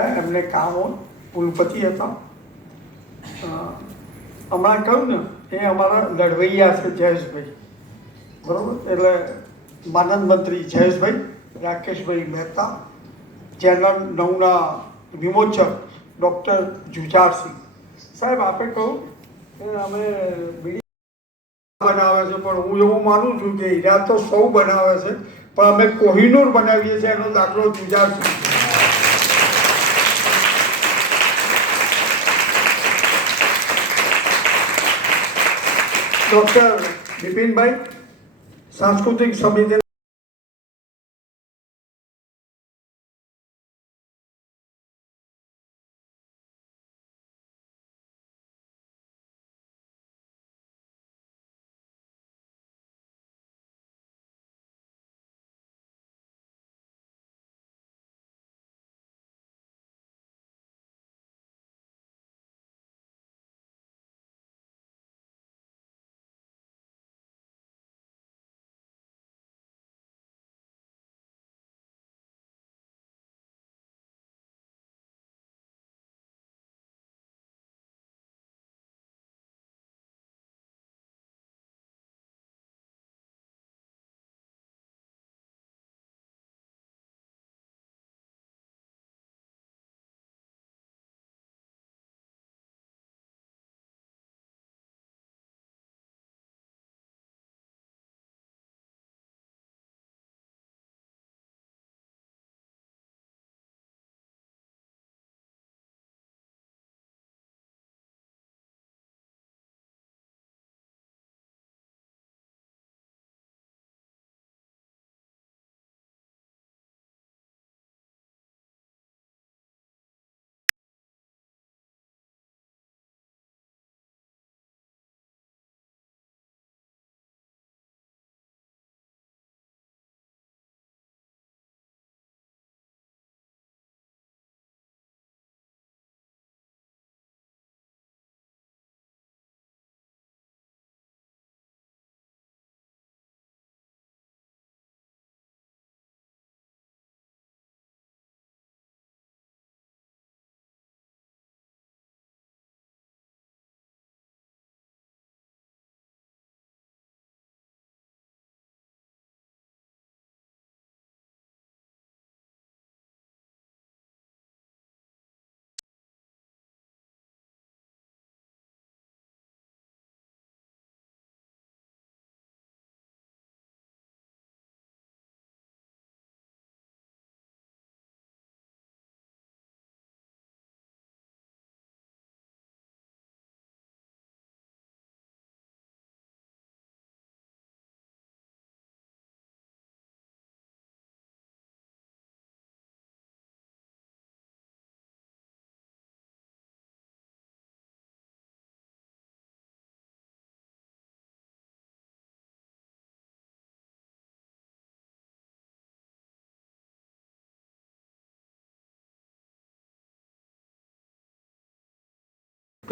એમને કામ કુલપતિ હતા. હમણાં કહ્યું ને, એ અમારા લડવૈયા છે જયેશભાઈ. બરોબર? એટલે માનદ મંત્રી જયેશભાઈ, રાકેશભાઈ મહેતા, ચેનલ નવના વિમોચક ડૉક્ટર જુજારસિંહ. સાહેબ, આપે કહું કે અમે બનાવે છે, પણ હું એવું માનું છું કે હીરા તો સૌ બનાવે છે, પણ અમે કોહિનૂર બનાવીએ છીએ એનો દાખલો જુજારસિંહ ડૉક્ટર બિપિનભાઈ સાંસ્કૃતિક સમિતિ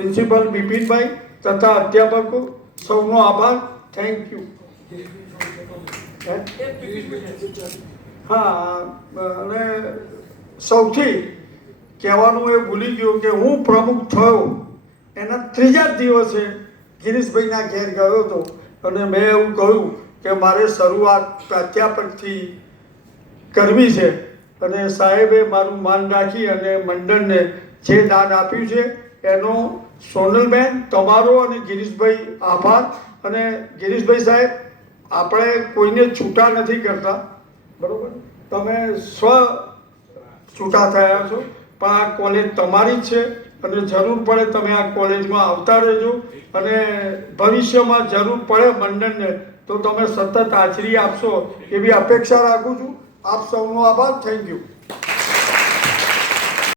પ્રિન્સિપલ બિપિનભાઈ તથા અધ્યાપકો, સૌનો આભાર. થેન્ક યુ હા, અને સૌથી કહેવાનું એ ભૂલી ગયું કે હું પ્રમુખ થયો. એના ત્રીજા જ દિવસે ગિરીશભાઈના ઘેર ગયો હતો. અને મેં એવું કહ્યું કે મારે શરૂઆત પ્રાધ્યાપકથી કરવી છે. અને સાહેબે મારું માન રાખી અને મંડળને જે દાન આપ્યું છે, એનો સોનલબેન, તમારો અને ગિરીશભાઈ આભાર. અને ગિરીશભાઈ સાહેબ, આપણે કોઈને છૂટા નથી કરતા. બરાબર? તમે સ્વ છૂટા થયા છો, પણ આ કોલેજ તમારી જ છે અને જરૂર પડે તમે આ કોલેજમાં આવતા રહેજો. અને ભવિષ્યમાં જરૂર પડે મંડળને, તો તમે સતત હાજરી આપશો એવી અપેક્ષા રાખું છું. આપ સૌનો આભાર. Thank you.